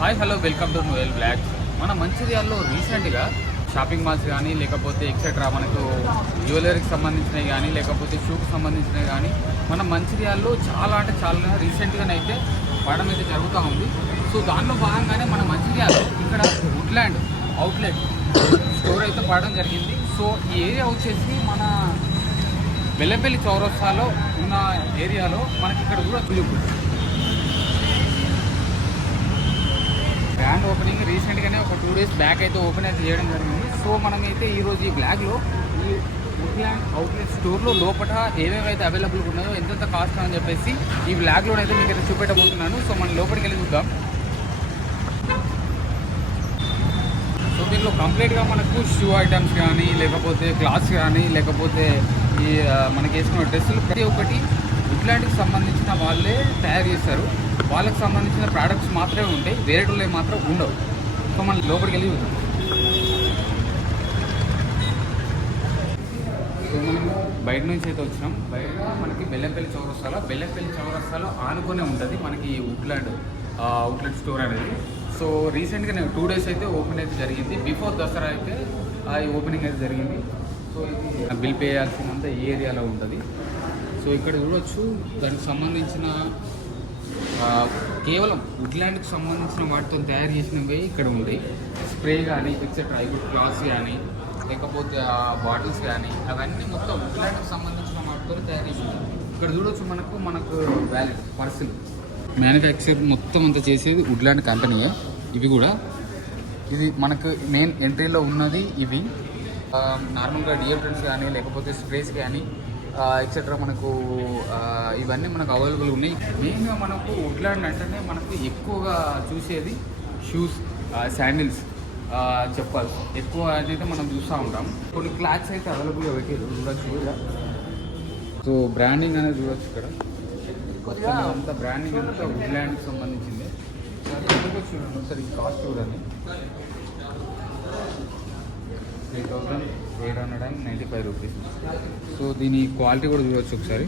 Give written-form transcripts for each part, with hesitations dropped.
Hi hello welcome to Noel blog. మన మంచిర్యాలలో రీసెంట్గా shopping malls కానీ లేకపోతే ఎక్సెట్రా మనకు జ్యువెలరీకి సంబంధించినవి కానీ లేకపోతే షూకి సంబంధించినవి కానీ మన మంచిర్యాలలో చాలా రీసెంట్గానైతే పడడం అయితే జరుగుతూ ఉంది. సో దానిలో భాగంగానే మన మంచిర్యాలలో ఇక్కడ వుడ్లాండ్ అవుట్లెట్ స్టోర్ అయితే పడడం జరిగింది. సో ఈ ఏరియా వచ్చేసి మన బెల్లంపల్లి చౌరస్తాలో ఉన్న ఏరియాలో మనకి ఇక్కడ కూడా గ్రాండ్ ఓపెనింగ్ రీసెంట్గానే ఒక 2 days బ్యాక్ అయితే ఓపెన్ అయితే చేయడం జరిగింది. సో మనమైతే ఈరోజు ఈ బ్లాగ్లో ఈ వుడ్లాండ్ అవుట్లెట్ స్టోర్లో లోపల ఏమేమైతే అవైలబుల్గా ఉన్నాయో ఎంతెంత కాస్ట్ అని చెప్పేసి ఈ బ్లాగ్లోనైతే మీకు అయితే చూపెట్టబోతున్నాను. సో మనం లోపలికి వెళ్ళి చూద్దాం. సో దీనిలో కంప్లీట్గా మనకు షూ ఐటమ్స్ కానీ లేకపోతే క్లాత్స్ కానీ లేకపోతే ఈ మనకి వేసుకున్న డ్రెస్సులు ప్రతి ఒక్కటి వుడ్లాండ్కి సంబంధించిన వాళ్ళే తయారు చేస్తారు. వాళ్ళకి సంబంధించిన ప్రోడక్ట్స్ మాత్రమే ఉంటాయి, వేరేటోళ్ళే మాత్రం ఉండవు. సో మనం లోపలికి వెళ్ళి సో మనము బయట నుంచి అయితే వచ్చినాం. బయట మనకి బెల్లంపల్లి చౌరస్తాలో ఆనుకొనే ఉంటుంది మనకి వుడ్లాండ్ అవుట్లెట్ స్టోర్ అనేది. సో రీసెంట్గా నేను 2 days అయితే ఓపెన్ అయితే జరిగింది. బిఫోర్ దసరా అయితే ఈ ఓపెనింగ్ అయితే జరిగింది. సో ఇది బిల్ పే చేయాల్సినంత ఈ ఏరియాలో ఉంటుంది. సో ఇక్కడ చూడవచ్చు దానికి సంబంధించిన కేవలం వుడ్లాండ్కి సంబంధించిన వాటితో తయారు చేసినవి ఇక్కడ ఉంటాయి. స్ప్రే కానీ ఎక్సెట్రా ఇప్పుడు క్లాత్స్ కానీ లేకపోతే బాటిల్స్ కానీ అవన్నీ మొత్తం వుడ్లాండ్కి సంబంధించిన వాటితో తయారు చేసినాయి. ఇక్కడ చూడవచ్చు మనకు వ్యాలెట్ పర్సులు మ్యానుఫ్యాక్చర్ మొత్తం అంతా చేసేది వుడ్లాండ్ కంపెనీయే. ఇవి కూడా ఇది మనకు మెయిన్ ఎంట్రీలో ఉన్నది. ఇవి నార్మల్గా డియోడ్రెంట్స్ కానీ లేకపోతే స్ప్రేస్ కానీ ఎక్సెట్రా మనకు ఇవన్నీ మనకు అవైలబుల్ ఉన్నాయి. మెయిన్గా మనకు వుడ్లాండ్ అంటేనే మనకు ఎక్కువగా చూసేది షూస్, శాండిల్స్, చెప్పాలి ఎక్కువ అయితే మనం చూస్తూ ఉంటాం. కొన్ని క్లాత్స్ అయితే అవైలబుల్గా పెట్టారు చూడొచ్చు. కూడా సో బ్రాండింగ్ అనేది చూడొచ్చు. ఇక్కడ మొత్తం అంతా బ్రాండింగ్ అంతా వుడ్లాండ్కి సంబంధించింది. చూడండి ఒకసారి ఈ కాస్ట్ చూడండి, 3,895 రూపీస్. సో దీని క్వాలిటీ కూడా చూడవచ్చు. ఒకసారి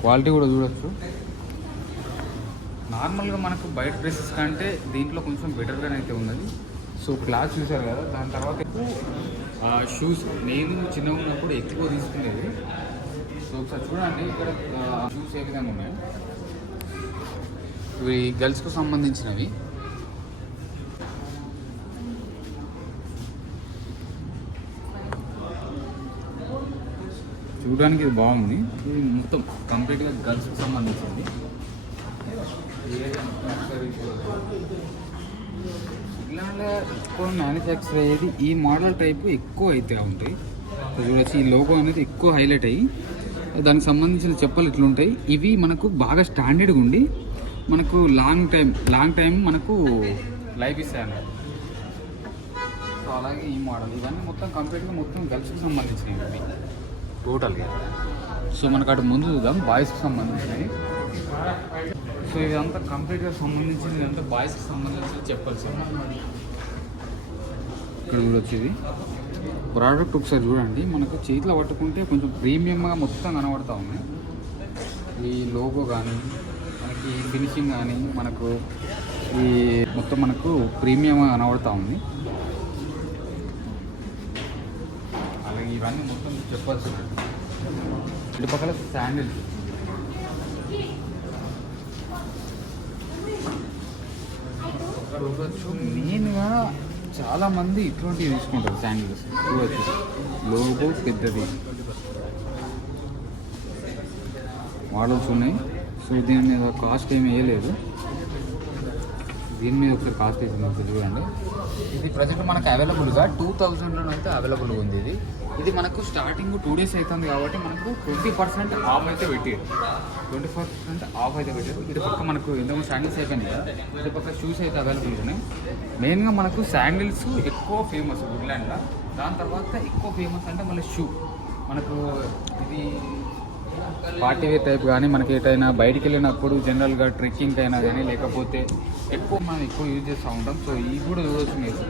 క్వాలిటీ కూడా చూడవచ్చు. నార్మల్గా మనకు బయట డ్రెస్సెస్ కంటే దీంట్లో కొంచెం బెటర్గానే అయితే ఉన్నది. సో క్లాత్ చూసారు కదా. దాని తర్వాత ఎక్కువ షూస్ నేను చిన్నగా ఉన్నప్పుడు ఎక్కువ తీసుకునేది. సో ఒకసారి చూడండి ఇక్కడ షూస్ ఏ విధంగా ఉన్నాయి. ఇవి గర్ల్స్కు సంబంధించినవి. చూడడానికి ఇది బాగుంది. ఇది మొత్తం కంప్లీట్గా గర్ల్స్కి సంబంధించింది. ఇలాంటి ఎక్కువ మ్యానుఫ్యాక్చర్ అయ్యేది ఈ మోడల్ టైపు ఎక్కువ అయితే ఉంటాయి. చూడొచ్చు ఈ లోగో అనేది ఎక్కువ హైలైట్ అయ్యి దానికి సంబంధించిన చెప్పలు ఇట్లుంటాయి. ఇవి మనకు బాగా స్టాండర్డ్గా ఉండి మనకు లాంగ్ టైం మనకు లైఫ్ ఇస్తాయి అన్నమాట. సో అలాగే ఈ మోడల్ ఇవన్నీ మొత్తం కంప్లీట్గా మొత్తం గర్ల్స్కి సంబంధించినవి టోటల్గా. సో మనకు అటు ముందు చూద్దాం బాయ్స్కి సంబంధించినవి. సో ఇదంతా కంప్లీట్గా సంబంధించింది ఇదంతా బాయ్స్కి సంబంధించిన చెప్పాల్సి ఇక్కడ చూడొచ్చు. ఇది ప్రోడక్ట్ ఒకసారి చూడండి. మనకు చేతిలో పట్టుకుంటే కొంచెం ప్రీమియంగా మొత్తం కనబడతా ఉంది. ఈ లోగో కానీ మనకి ఫినిషింగ్ కానీ మనకు ఈ మొత్తం మనకు ప్రీమియంగా కనబడతా ఉంది. అలాగే ఇవన్నీ మొత్తం చెప్పాల్సి చుట్టుపక్కల శాండిల్స్ చూడవచ్చు. మెయిన్గా చాలామంది ఇటువంటివి తీసుకుంటారు శాండిల్స్. చూడవచ్చు లోగో పెద్దది మోడల్స్ ఉన్నాయి. సో దీని మీద కాస్ట్ ఏమి వేయలేదు. దీని మీద ఒకసారి కాస్ట్ వేసింది చూడండి. ఇది ప్రజెంట్ మనకు అవైలబుల్గా 2000లో అయితే అవైలబుల్గా ఉంది. ఇది మనకు స్టార్టింగ్ 2 days అవుతుంది కాబట్టి మనకు 20% ఆఫ్ అయితే పెట్టారు. 20% ఆఫ్ అయితే పెట్టారు. ఇది పక్క మనకు ఎంతమంది శాండిల్స్ అయిపోయినాయి కదా. ఇది పక్క షూస్ అయితే అవైలబుల్ ఉన్నాయి. మెయిన్గా మనకు శాండిల్స్ ఎక్కువ ఫేమస్ వుడ్లాండ్లో. దాని తర్వాత ఎక్కువ ఫేమస్ అంటే మళ్ళీ షూ. మనకు ఇది పార్టీ వేర్ టైప్ కానీ మనకి ఎటైనా బయటికి వెళ్ళినప్పుడు జనరల్గా ట్రెక్కింగ్ అయినా కానీ లేకపోతే మనం ఎక్కువ యూజ్ చేస్తూ ఉంటాం. సో ఇవి కూడా చూడవచ్చు మీరు.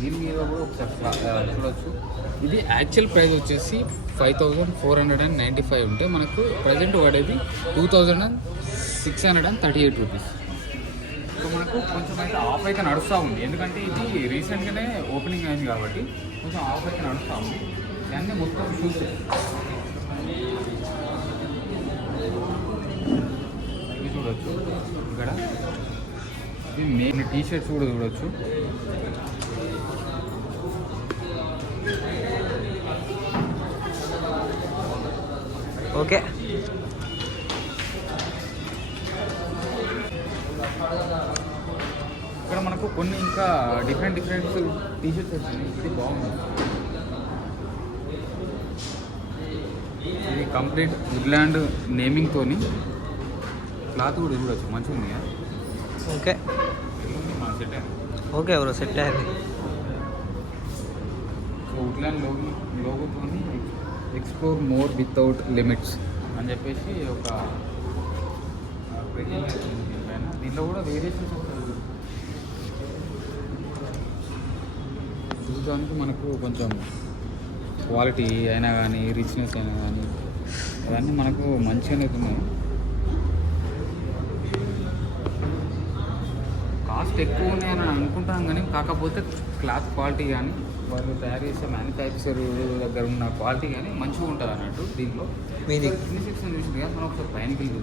దీని మీద కూడా ఒకసారి చూడవచ్చు. ఇది యాక్చువల్ ప్రైస్ వచ్చేసి 5495 ఉంటే మనకు ప్రజెంట్ పడేది 2000 638 రూపీస్. సో మనకు కొంచెం అయితే ఆఫ్ అయితే నడుస్తూ ఉంది, ఎందుకంటే ఇది రీసెంట్గానే ఓపెనింగ్ అయింది కాబట్టి కొంచెం ఆఫ్ అయితే నడుస్తూ ఉంది. ఇవన్నీ మొత్తం షూస్ ఇవి చూడవచ్చు. ఇక్కడ ఇవి మెయిన్ టీ షర్ట్స్ కూడా చూడవచ్చు. ఓకే, ఇక్కడ మనకు కొన్ని ఇంకా డిఫరెంట్ టీ షర్ట్స్ వచ్చినాయి. ఇది బాగుంది, ఇది కంప్లీట్ వుడ్లాండ్ నేమింగ్తో క్లాత్ కూడా చూడవచ్చు, మంచిగా ఉంది. ఓకే మన సెట్ అయింది. ఓకే బ్రో, సెట్ అయింది. సో వుడ్లాండ్ లోగోతో ఎక్స్ప్లోర్ మోర్ వితౌట్ లిమిట్స్ అని చెప్పేసి ఒక దీంట్లో కూడా వేరియేషన్స్ వస్తాయి. చూడడానికి మనకు కొంచెం క్వాలిటీ అయినా కానీ రిచ్నెస్ అయినా కానీ అవన్నీ మనకు మంచిగానే ఉన్నాయి. కాస్ట్ ఎక్కువ ఉన్నాయని అనుకుంటాం కానీ కాకపోతే క్లాత్ క్వాలిటీ కానీ వాళ్ళు తయారు చేసే మ్యానుఫ్యాక్చర్ దగ్గర ఉన్న క్వాలిటీ కానీ మంచిగా ఉంటుంది అన్నట్టు. దీంట్లో మీది కింది సెక్షన్ చూసింది కదా, మనం ఒకసారి పైనకి వెళ్ళి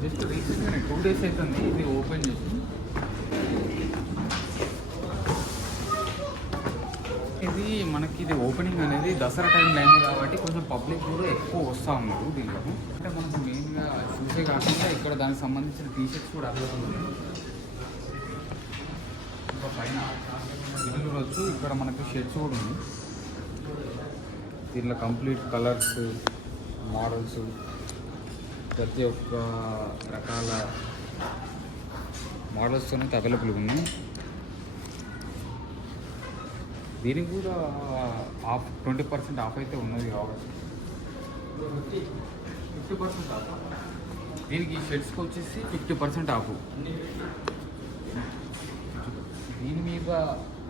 జస్ట్ రీసెంట్గా 2 days అవుతుంది ఇది ఓపెన్ చేసి. ఇది ఓపెనింగ్ అనేది దసరా టైంలో అయింది కాబట్టి కొంచెం పబ్లిక్ కూడా ఎక్కువ వస్తూ ఉన్నారు దీంట్లో. అంటే మనకు మెయిన్గా షూసే కాకుండా ఇక్కడ దానికి సంబంధించిన టీ షర్ట్స్ కూడా అవైలబుల్ ఉన్నాయి. ఇంకా పైన ఇది చూడవచ్చు, ఇక్కడ మనకు షర్ట్స్ కూడా ఉంది. దీంట్లో కంప్లీట్ కలర్స్, మోడల్స్, ప్రతి ఒక్క రకాల మోడల్స్తో అవైలబుల్గా ఉన్నాయి. దీనికి కూడా ఆఫ్ 20% ఆఫ్ అయితే ఉన్నది కాబట్టి 50% ఆఫ్. దీనికి ఈ షర్ట్స్కి వచ్చేసి 50% ఆఫ్. దీని మీద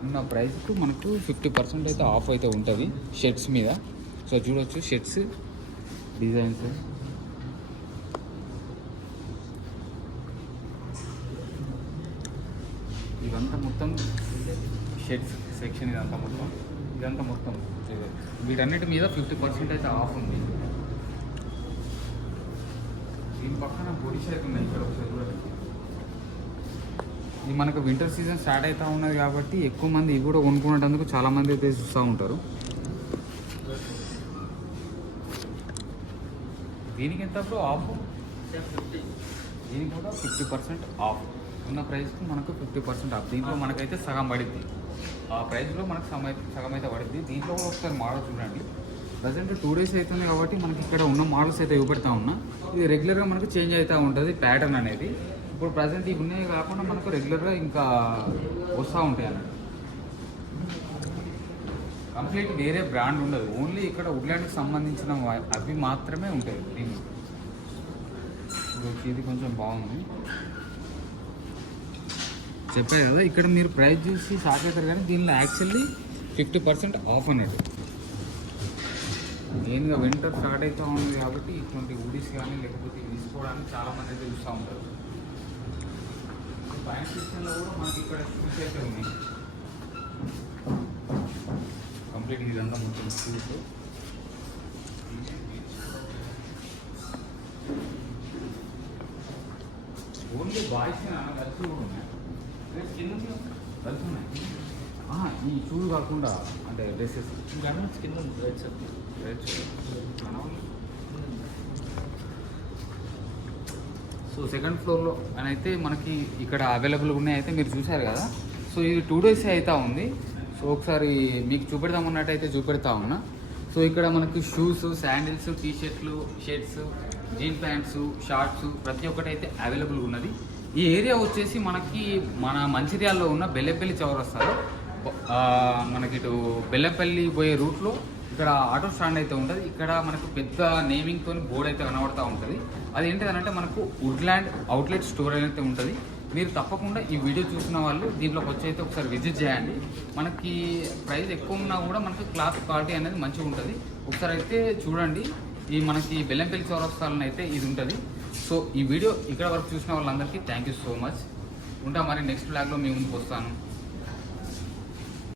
ఉన్న ప్రైస్కు మనకు 50% అయితే ఆఫ్ అయితే ఉంటుంది షర్ట్స్ మీద. సో చూడవచ్చు షర్ట్స్ డిజైన్స్. ఇదంతా మొత్తం షర్ట్స్ సెక్షన్, ఇదంతా మొత్తం వీటన్నిటి మీద 50% అయితే ఆఫ్ ఉంది. దీని పక్కన పొడి షర్ట్ ఉన్నాయి ఇక్కడ ఒకసారి చూడండి. ఇది మనకు వింటర్ సీజన్ స్టార్ట్ అవుతూ ఉన్నది కాబట్టి ఎక్కువ మంది ఇవి కూడా కొనుక్కునేటందుకు చాలామంది అయితే చూస్తూ ఉంటారు. దీనికి ఎంత ఆఫ్? దీనికి కూడా 50% ఆఫ్ ఉన్న ప్రైస్కి మనకు 50% ఆఫ్. దీంట్లో మనకైతే సగం పడుద్ది, ఆ ప్రైస్లో మనకు సగం అయితే పడుద్ది. దీంట్లో కూడా ఒకసారి మోడల్ చూడండి. ప్రజెంట్ 2 days అవుతుంది కాబట్టి మనకి ఇక్కడ ఉన్న మోడల్స్ అయితే చూపెడతా ఉన్నా. ఇది రెగ్యులర్గా మనకు చేంజ్ అవుతూ ఉంటుంది ప్యాటర్న్ అనేది. ఇప్పుడు ప్రజెంట్ ఇవి ఉన్నాయి కాకుండా మనకు రెగ్యులర్గా ఇంకా వస్తూ ఉంటాయి అన్నట్టు. కంప్లీట్ వేరే బ్రాండ్ ఉండదు, ఓన్లీ ఇక్కడ వుడ్లాండ్కి సంబంధించిన అవి మాత్రమే ఉంటాయి దీన్ని. ఇప్పుడు ఇది కొంచెం బాగుంది చెప్పారు కదా. ఇక్కడ మీరు ప్రైస్ చూసి షాక్ అవుతారు కానీ దీనిలో యాక్చువల్లీ 50% ఆఫ్ అన్నట్టు. మెయిన్గా వింటర్ స్టార్ట్ అవుతూ ఉంది కాబట్టి ఇటువంటి హుడీస్ కానీ లేకపోతే తీసుకోవడానికి చాలామంది అయితే చూస్తూ ఉంటారు. పైన సెక్షన్లో కూడా మనకి ఇక్కడ షూస్ అయితే ఉన్నాయి. కంప్లీట్ ఇదంతా మొత్తం షూస్. ఓన్లీ బాయ్స్ గర్ల్స్ కూడా ఉన్నాయి. గర్ల్స్ ఉన్నాయి. ఈ షూలు కాకుండా అంటే డ్రెస్సెస్ కింద సో సెకండ్ ఫ్లోర్లో అని అయితే మనకి ఇక్కడ అవైలబుల్ ఉన్నాయి. అయితే మీరు చూసారు కదా. సో ఇది 2 days అవుతా ఉంది. సో ఒకసారి మీకు చూపెడతామన్నట్టయితే చూపెడతా ఉన్నా. సో ఇక్కడ మనకి షూస్, శాండిల్స్, టీ షర్ట్లు, షర్ట్స్, జీన్ ప్యాంట్స్, షార్ట్స్ ప్రతి ఒక్కటి అయితే అవైలబుల్ ఉన్నది. ఈ ఏరియా వచ్చేసి మనకి మన మంచిర్యాలలో ఉన్న బెల్లంపల్లి చౌరస్తాలో మనకి ఇటు బెల్లంపల్లి పోయే రూట్లో ఇక్కడ ఆటో స్టాండ్ అయితే ఉంటుంది. ఇక్కడ మనకు పెద్ద నేమింగ్తో బోర్డు అయితే కనబడుతూ ఉంటుంది. అది ఏంటిదనంటే మనకు వుడ్లాండ్ అవుట్లెట్ స్టోర్ అయితే ఉంటుంది. మీరు తప్పకుండా ఈ వీడియో చూసిన వాళ్ళు దీంట్లోకి వచ్చి అయితే ఒకసారి విజిట్ చేయండి. మనకి ప్రైస్ ఎక్కువ ఉన్నా కూడా మనకి క్లాత్ క్వాలిటీ అనేది మంచిగా ఉంటుంది. ఒకసారి అయితే చూడండి. ఈ మనకి బెల్లంపల్లి చౌరస్తాలను అయితే ఇది ఉంటుంది. సో ఈ వీడియో ఇక్కడ వరకు చూసిన వాళ్ళందరికీ థ్యాంక్ యూ సో మచ్. ఉంటా మరి నెక్స్ట్ బ్లాగ్లో మీ ముందుకు వస్తాను.